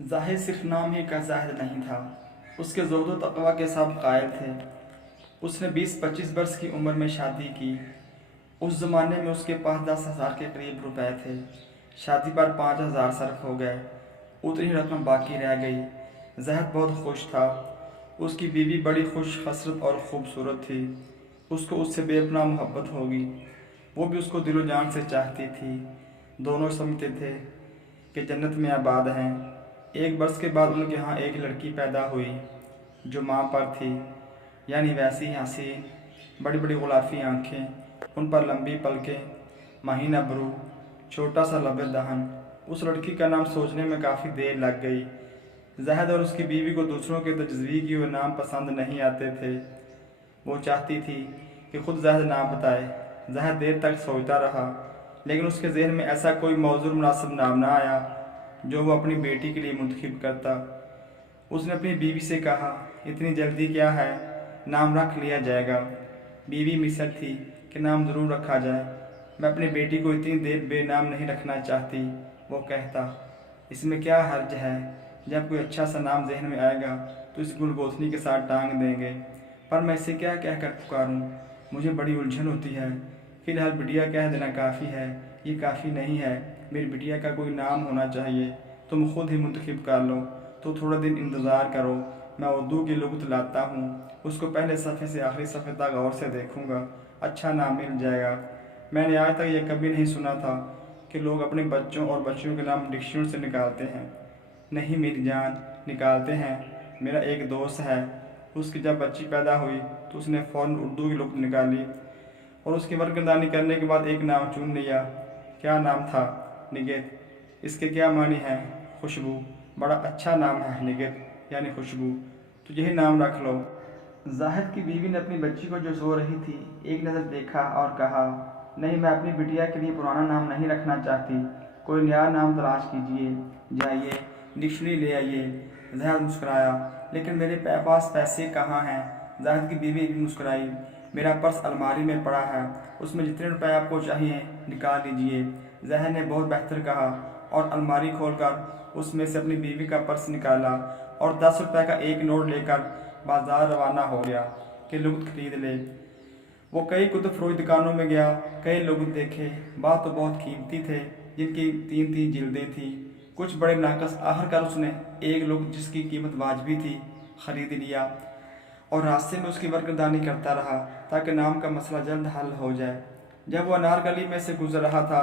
زاہد صرف نام ہی کا زاہد نہیں تھا، اس کے زہد و تقوی کے سب قائل تھے۔ اس نے 20-25 برس کی عمر میں شادی کی۔ اس زمانے میں اس کے پاس 10,000 کے قریب روپے تھے۔ شادی پر 5,000 صرف ہو گئے، اتنی رقم باقی رہ گئی۔ زاہد بہت خوش تھا۔ اس کی بیوی بڑی خوش خصرت اور خوبصورت تھی۔ اس کو اس سے بے پناہ محبت ہوگی، وہ بھی اس کو دل و جان سے چاہتی تھی۔ دونوں سمجھتے تھے کہ جنت میں آباد ہیں۔ 1 برس کے بعد ان کے ہاں ایک لڑکی پیدا ہوئی جو ماں پر تھی، یعنی ویسی حسین، بڑی بڑی غلافی آنکھیں، ان پر لمبی پلکیں، مہین ابرو، چھوٹا سا لب دہن۔ اس لڑکی کا نام سوچنے میں کافی دیر لگ گئی۔ زاہد اور اس کی بیوی کو دوسروں کے تجویزی ہوئے نام پسند نہیں آتے تھے۔ وہ چاہتی تھی کہ خود زاہد نام بتائے۔ زاہد دیر تک سوچتا رہا، لیکن اس کے ذہن میں ایسا کوئی موزوں مناسب نام نہ آیا جو وہ اپنی بیٹی کے لیے منتخب کرتا۔ اس نے اپنی بیوی سے کہا، اتنی جلدی کیا ہے، نام رکھ لیا جائے گا۔ بیوی مصر تھی کہ نام ضرور رکھا جائے۔ میں اپنی بیٹی کو اتنی دیر بے نام نہیں رکھنا چاہتی۔ وہ کہتا، اس میں کیا حرج ہے، جب کوئی اچھا سا نام ذہن میں آئے گا تو اس گل گوتھنی کے ساتھ ٹانگ دیں گے، پر میں اسے کیا کہہ کر پکاروں، مجھے بڑی الجھن ہوتی ہے۔ فی الحال بٹیا کہہ دینا کافی ہے۔ یہ کافی نہیں ہے، میری بٹیا کا کوئی نام ہونا چاہیے، تم خود ہی منتخب کر لو۔ تو تھوڑا دن انتظار کرو، میں اردو کی لغت لاتا ہوں، اس کو پہلے صفحے سے آخری صفحے تک غور سے دیکھوں گا، اچھا نام مل جائے گا۔ میں نے آج تک یہ کبھی نہیں سنا تھا کہ لوگ اپنے بچوں اور بچیوں کے نام ڈکشنری سے نکالتے ہیں۔ نہیں میری جان، نکالتے ہیں۔ میرا ایک دوست ہے، اس کی جب بچی پیدا ہوئی تو اس نے فوراً اردو کی لغت نکالی اور اس کی ورگردانی کرنے کے بعد ایک نام چن لیا۔ کیا نام تھا؟ نگہت۔ اس کے کیا معنی ہیں؟ خوشبو۔ بڑا اچھا نام ہے نگہت، یعنی خوشبو، تو یہی نام رکھ لو۔ زاہد کی بیوی نے اپنی بچی کو جو سو رہی تھی ایک نظر دیکھا اور کہا، نہیں، میں اپنی بٹیا کے لیے پرانا نام نہیں رکھنا چاہتی، کوئی نیا نام تلاش کیجیے، جائیے ڈکشنری لے آئیے۔ زاہد مسکرایا، لیکن میرے پاس پیسے کہاں ہیں؟ زاہد کی بیوی بھی مسکرائی، میرا پرس الماری میں پڑا ہے، اس میں جتنے روپے آپ کو چاہیے نکال لیجیے۔ زاہد نے بہت بہتر کہا اور الماری کھول کر اس میں سے اپنی بیوی کا پرس نکالا اور 10 روپے کا ایک نوٹ لے کر بازار روانہ ہو گیا کہ لغت خرید لے۔ وہ کئی کتب فروش دکانوں میں گیا، کئی لغت دیکھے، بعض تو بہت قیمتی تھے جن کی 3 جلدیں تھیں، کچھ بڑے ناقص۔ آخر کار اس نے ایک لغت جس کی قیمت واجبی تھی خرید لیا اور راستے میں اس کی ورگردانی کرتا رہا تاکہ نام کا مسئلہ جلد حل ہو جائے۔ جب وہ انارکلی میں سے گزر رہا تھا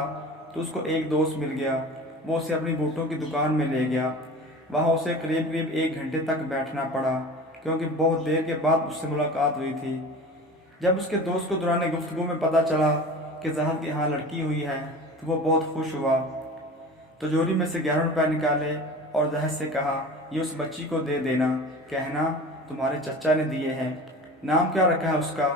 تو اس کو ایک دوست مل گیا۔ وہ اسے اپنی بوٹوں کی دکان میں لے گیا۔ وہاں اسے قریب 1 گھنٹے تک بیٹھنا پڑا کیونکہ بہت دیر کے بعد اس سے ملاقات ہوئی تھی۔ جب اس کے دوست کو دوران گفتگو میں پتہ چلا کہ زاہد کے ہاں لڑکی ہوئی ہے تو وہ بہت خوش ہوا۔ تجوری میں سے 11 روپے نکالے اور زاہد سے کہا، یہ اس بچی کو دے دینا، کہنا تمہارے چچا نے دیے ہیں۔ نام کیا رکھا ہے اس کا؟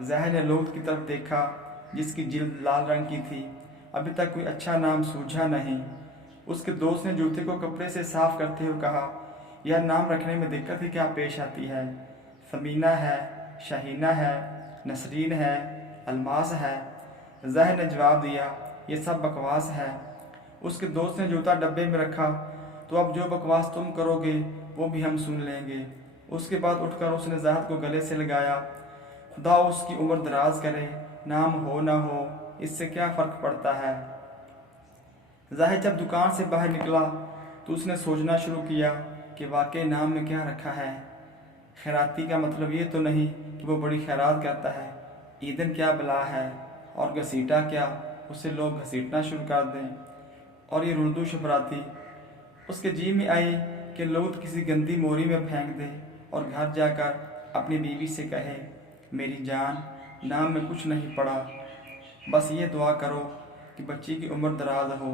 زاہد نے لغت کی طرف دیکھا جس کی جلد لال رنگ کی تھی۔ ابھی تک کوئی اچھا نام سوجھا نہیں۔ اس کے دوست نے جوتے کو کپڑے سے صاف کرتے ہوئے کہا، یار نام رکھنے میں دقت ہی کیا پیش آتی ہے؟ ثمینہ ہے، شہینہ ہے، نسرین ہے، الماس ہے۔ زاہد نے جواب دیا، یہ سب بکواس ہے۔ اس کے دوست نے جوتا ڈبے میں رکھا، تو اب جو بکواس تم کرو گے وہ بھی ہم سن لیں گے۔ اس کے بعد اٹھ کر اس نے زاہد کو گلے سے لگایا، خدا اس کی عمر دراز کرے، نام ہو نہ ہو اس سے کیا فرق پڑتا ہے۔ زاہد جب دکان سے باہر نکلا تو اس نے سوچنا شروع کیا کہ واقعی نام میں کیا رکھا ہے۔ خیراتی کا مطلب یہ تو نہیں کہ وہ بڑی خیرات کرتا ہے۔ ایندھن کیا بلا ہے، اور گھسیٹا کیا، اسے لوگ گھسیٹنا شروع کر دیں، اور یہ اردو شفراتی۔ اس کے جی میں آئی کہ لغت کسی گندی موری میں پھینک دے اور گھر جا کر اپنی بیوی سے کہے، میری جان، نام میں کچھ نہیں پڑا، بس یہ دعا کرو کہ بچی کی عمر دراز ہو۔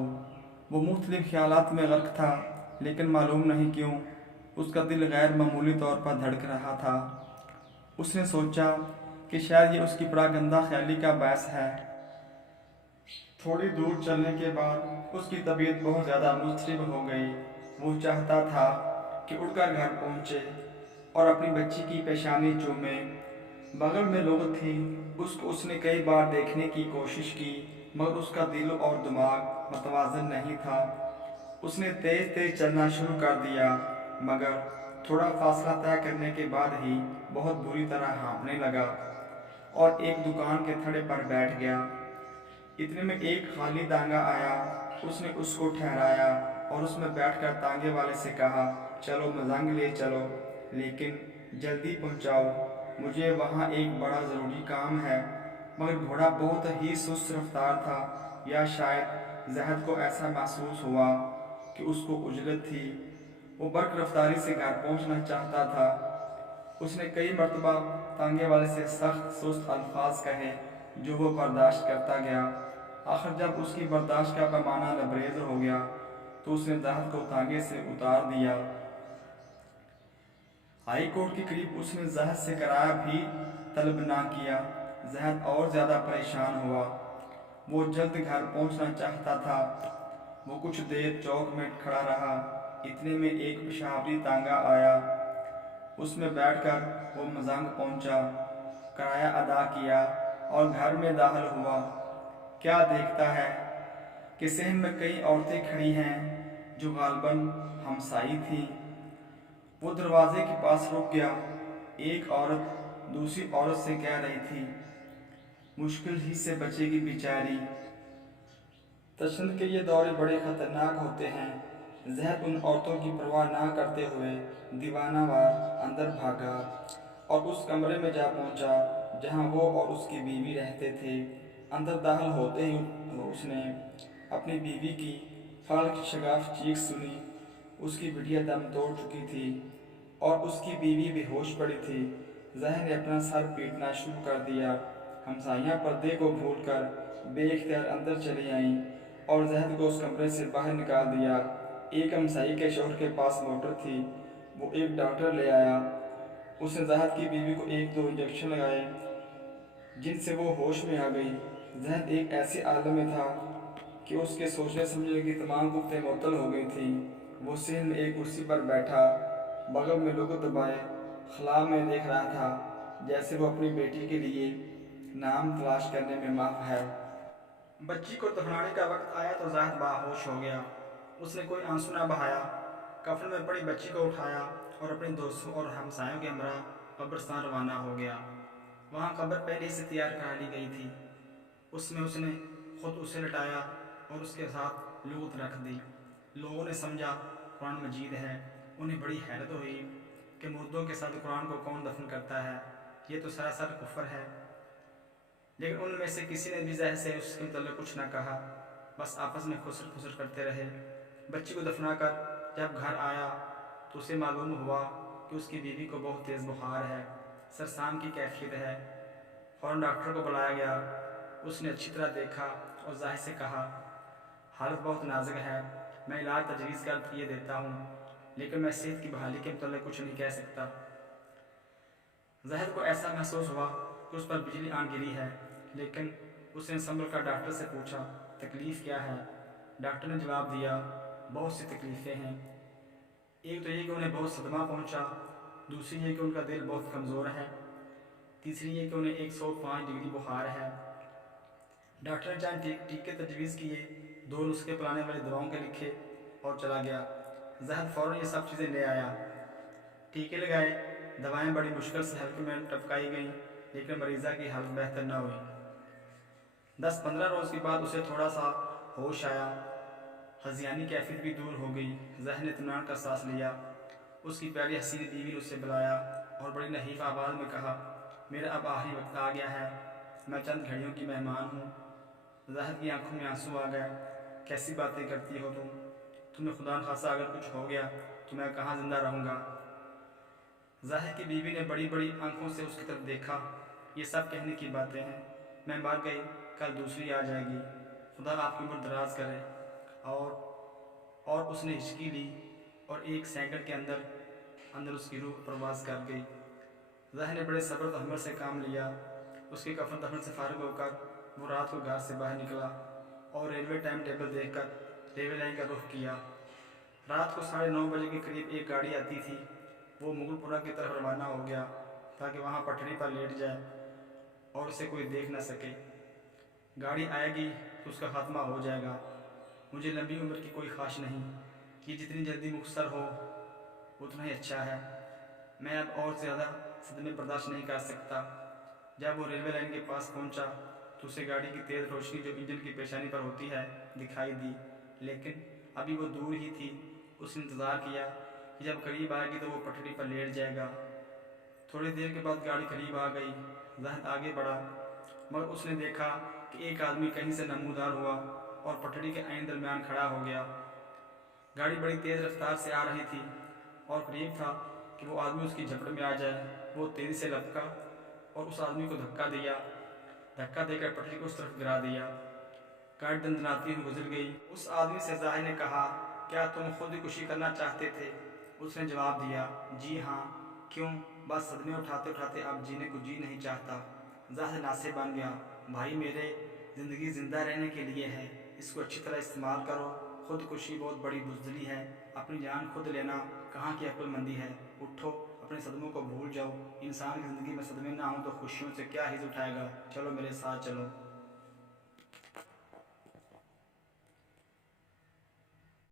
وہ مختلف خیالات میں غرق تھا، لیکن معلوم نہیں کیوں اس کا دل غیر معمولی طور پر دھڑک رہا تھا۔ اس نے سوچا کہ شاید یہ اس کی پراگندہ خیالی کا باعث ہے۔ تھوڑی دور چلنے کے بعد اس کی طبیعت بہت زیادہ مضطرب ہو گئی۔ وہ چاہتا تھا کہ اڑ کر گھر پہنچے اور اپنی بچی کی پیشانی چومے۔ بغل میں لغت تھی، اس نے کئی بار دیکھنے کی کوشش کی، مگر اس کا دل اور دماغ متوازن نہیں تھا۔ اس نے تیز تیز چلنا شروع کر دیا، مگر تھوڑا فاصلہ طے کرنے کے بعد ہی بہت بری طرح ہانپنے لگا اور ایک دکان کے تھڑے پر بیٹھ گیا۔ اتنے میں ایک خالی تانگا آیا، اس نے اس کو ٹھہرایا اور اس میں بیٹھ کر تانگے والے سے کہا، چلو مزنگ لے چلو، لیکن جلدی پہنچاؤ، مجھے وہاں ایک بڑا ضروری کام ہے۔ مگر گھوڑا بہت ہی سست رفتار تھا، یا شاید زہد کو ایسا محسوس ہوا کہ اس کو عجلت تھی، وہ برق رفتاری سے گھر پہنچنا چاہتا تھا۔ اس نے کئی مرتبہ تانگے والے سے سخت سست الفاظ کہے جو وہ برداشت کرتا گیا۔ آخر جب اس کی برداشت کا پیمانہ لبریز ہو گیا تو اس نے زہد کو تانگے سے اتار دیا۔ ہائی کورٹ کے قریب اس نے زہد سے کرایہ بھی طلب نہ کیا۔ زہد اور زیادہ پریشان ہوا، وہ جلد گھر پہنچنا چاہتا تھا۔ وہ کچھ دیر چوک میں کھڑا رہا، اتنے میں ایک پشاوری تانگا آیا، اس میں بیٹھ کر وہ مزنگ پہنچا، کرایہ ادا کیا اور گھر میں داخل ہوا۔ کیا دیکھتا ہے کہ صحن میں کئی عورتیں کھڑی ہیں جو غالباً ہمسائی تھیں۔ وہ دروازے کے پاس رک گیا۔ ایک عورت دوسری عورت سے کہہ رہی تھی، مشکل ہی سے بچے گی بیچاری۔ تشدد کے یہ دورے بڑے خطرناک ہوتے ہیں۔ زہد ان عورتوں کی پرواہ نہ کرتے ہوئے دیوانہ وار اندر بھاگا اور اس کمرے میں جا پہنچا جہاں وہ اور اس کی بیوی رہتے تھے۔ اندر داخل ہوتے ہی اس نے اپنی بیوی کی فالک شگاف چیخ سنی۔ اس کی بٹیا دم توڑ چکی تھی اور اس کی بیوی بے ہوش پڑی تھی۔ زہد نے اپنا سر پیٹنا شروع کر دیا۔ ہمسائیاں پردے کو بھول کر بے اختیار اندر چلی آئیں اور زہد کو اس کمرے سے باہر نکال دیا۔ ایک ہمسائی کے شوہر کے پاس موٹر تھی، وہ ایک ڈاکٹر لے آیا۔ اس نے زہد کی بیوی کو ایک دو انجیکشن لگائے جن سے وہ ہوش میں آ گئی۔ زہد ایک ایسے عالم میں تھا کہ اس کے سوچنے سمجھنے کی تمام قوتیں معطل ہو گئی تھیں۔ وہ صحن میں ایک کرسی پر بیٹھا، بغل میں لغت دبائے خلا میں دیکھ رہا تھا، جیسے وہ اپنی بیٹی کے لیے نام تلاش کرنے میں ماہر ہے۔ بچی کو دفنانے کا وقت آیا تو زاہد باہوش ہو گیا۔ اس نے کوئی آنسو نہ بہایا، کفن میں پڑی بچی کو اٹھایا اور اپنے دوستوں اور ہمسایوں کے ہمراہ قبرستان روانہ ہو گیا۔ وہاں قبر پہلے سے تیار کرا لی گئی تھی، اس نے خود اسے لٹایا اور اس کے ساتھ لغت رکھ دی۔ لوگوں نے سمجھا قرآن مجید ہے۔ انہیں بڑی حیرت ہوئی کہ مردوں کے ساتھ قرآن کو کون دفن کرتا ہے، یہ تو سراسر کفر ہے۔ لیکن ان میں سے کسی نے بھی زہد سے اس کے متعلق کچھ نہ کہا، بس آپس میں خسر خسر کرتے رہے۔ بچی کو دفنا کر جب گھر آیا تو اسے معلوم ہوا کہ اس کی بیوی کو بہت تیز بخار ہے، سرسام کی کیفیت ہے۔ فوراً ڈاکٹر کو بلایا گیا۔ اس نے اچھی طرح دیکھا اور زاہد سے کہا، حالت بہت نازک ہے، میں علاج تجویز کر یہ دیتا ہوں، لیکن میں صحت کی بحالی کے متعلق کچھ نہیں کہہ سکتا۔ زاہد کو ایسا محسوس ہوا کہ اس پر بجلی آن گری ہے، لیکن اس نے سنبھل کر ڈاکٹر سے پوچھا، تکلیف کیا ہے؟ ڈاکٹر نے جواب دیا، بہت سی تکلیفیں ہیں۔ ایک تو یہ کہ انہیں بہت صدمہ پہنچا، دوسری یہ کہ ان کا دل بہت کمزور ہے، تیسری یہ کہ انہیں 105 ڈگری بخار ہے۔ ڈاکٹر نے چند ٹیکے تجویز کیے، 2 نسخے پلانے والی دواؤں کے لکھے اور چلا گیا۔ زاہد فوراً یہ سب چیزیں لے آیا، ٹیکے لگائے، دوائیں بڑی مشکل سے حلقے میں ٹپکائی گئیں، لیکن مریضہ کی حالت بہتر نہ ہوئی۔ 10-15 روز کے بعد اسے تھوڑا سا ہوش آیا، ہذیانی کیفیت بھی دور ہو گئی۔ زاہد نے اطمینان کا سانس لیا۔ اس کی پیاری حسین بیوی نے اسے بلایا اور بڑی نحیف آواز میں کہا، میرا اب آخری وقت آ گیا ہے، میں چند گھڑیوں کی مہمان ہوں۔ زاہد کی آنکھوں میں آنسو آ گئے۔ کیسی باتیں کرتی ہو تمہیں خدا نخواستہ اگر کچھ ہو گیا تو میں کہاں زندہ رہوں گا؟ زاہد کی بیوی نے بڑی بڑی آنکھوں سے اس کی طرف دیکھا، یہ سب کہنے کی باتیں ہیں، میں مر گئی، کل دوسری آ جائے گی، خدا آپ کی عمر دراز کرے۔ اور اس نے ہچکی لی اور 1 سیکنڈ کے اندر اس کی روح پرواز کر گئی۔ زاہد نے بڑے صبر و تحمل سے کام لیا۔ اس کے کفن دفن سے فارغ ہو کر وہ رات کو گھر سے باہر نکلا اور ریلوے ٹائم ٹیبل دیکھ کر ریلوے لائن کا رخ کیا۔ رات کو 9:30 بجے کے قریب ایک گاڑی آتی تھی۔ وہ مغل پورہ کی طرف روانہ ہو گیا تاکہ وہاں پٹڑی پر لیٹ جائے اور اسے کوئی دیکھ نہ سکے۔ گاڑی آئے گی تو اس کا خاتمہ ہو جائے گا، مجھے لمبی عمر کی کوئی خواہش نہیں۔ کہ جتنی جلدی مختصر ہو اتنا ہی اچھا ہے، میں اب اور زیادہ صدمے برداشت نہیں کر سکتا۔ جب وہ ریلوے لائن کے پاس پہنچا تو اسے گاڑی کی تیز روشنی جو انجن کی پیشانی پر ہوتی ہے دکھائی دی، لیکن ابھی وہ دور ہی تھی۔ اس نے انتظار کیا کہ جب قریب آئے گی تو وہ پٹڑی پر لیٹ جائے گا۔ تھوڑی دیر کے بعد گاڑی قریب آ گئی۔ زاہد آگے بڑھا، مگر اس نے دیکھا کہ ایک آدمی کہیں سے نمودار ہوا اور پٹڑی کے عین درمیان کھڑا ہو گیا۔ گاڑی بڑی تیز رفتار سے آ رہی تھی اور قریب تھا کہ وہ آدمی اس کی جھپٹ میں آ جائے۔ وہ تیزی سے لپکا اور اس آدمی کو دھکا دے کر پٹڑی کو اس طرف گرا دیا۔ گاڑی دندناتی ہوئی گزر گئی۔ اس آدمی سے زاہد نے کہا، کیا تم خود کشی کرنا چاہتے تھے؟ اس نے جواب دیا، جی ہاں۔ کیوں؟ بس صدمے اٹھاتے اٹھاتے اب جینے کو جی نہیں چاہتا۔ زاہد ناسے بن گیا، بھائی میرے، زندگی زندہ رہنے کے لیے ہے، اس کو اچھی طرح استعمال کرو۔ خود کشی بہت بڑی بزدلی ہے، اپنی جان خود لینا کہاں کی عقل مندی ہے۔ اٹھو، اپنے صدموں کو بھول جاؤ۔ انسان کی زندگی میں صدمے نہ ہوں تو خوشیوں سے کیا حظ اٹھائے گا۔ چلو میرے ساتھ چلو۔